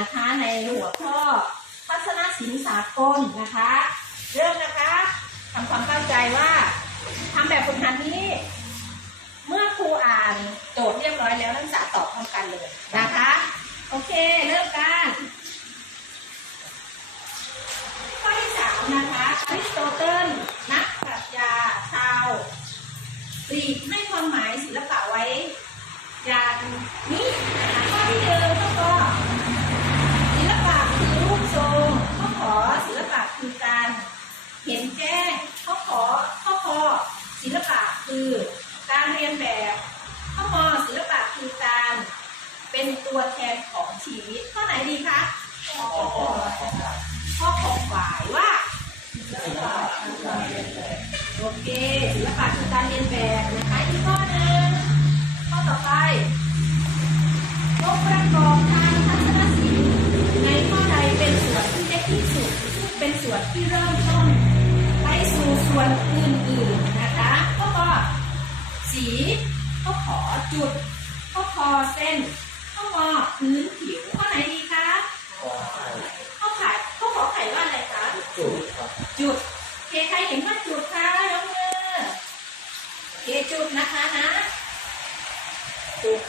นะคะ ในหัวข้อทัศนศิลป์สากลนะคะ เริ่มนะคะทำความเข้าใจว่าทำแบบฝึกหัดนี้ เมื่อครูอ่านโจทย์เรียบร้อยแล้วนักศึกษาตอบพร้อมกันเลยนะคะ โอเคเริ่มกันข้อที่สามนะคะอริสโตเติลนักปรัชญาชาวกรีกให้ความหมายศิลปะไว้อย่างนี้นะคะข้อที่หนึ่งข้อก็ศิลปะคือรูปทรงข้อขอศิลปะคือการเห็นแจ้งข้ อขอข้อคอศิลปะคือการเรียนแบบข้อมอศิลปะคือการเป็นตัวแทนของชีวิตข้อไหนดีคะข้อขอข้อขอฝ่ายว่าโอเคศิลปะคือการเรียนแบบนะคะอีกข้อหนึ่งข้อต่อไปองค์ประกอบทางทัศนศิลป์ในข้อใดเป็นส่วนที่เล็กที่สุด เป็นส่วนที่เริ่ม สู่ส่วนอื่นๆนะคะข้อก็สีข้อขอจุดข้อคอเส้นข้องอพื้นผิวข้อไหนดีคะข้อไข่ข้อขอไข่ว่าอะไรคะจุดครับจุดเคใครเห็นว่าจุดคะยกมือเคจุดนะคะนะจุด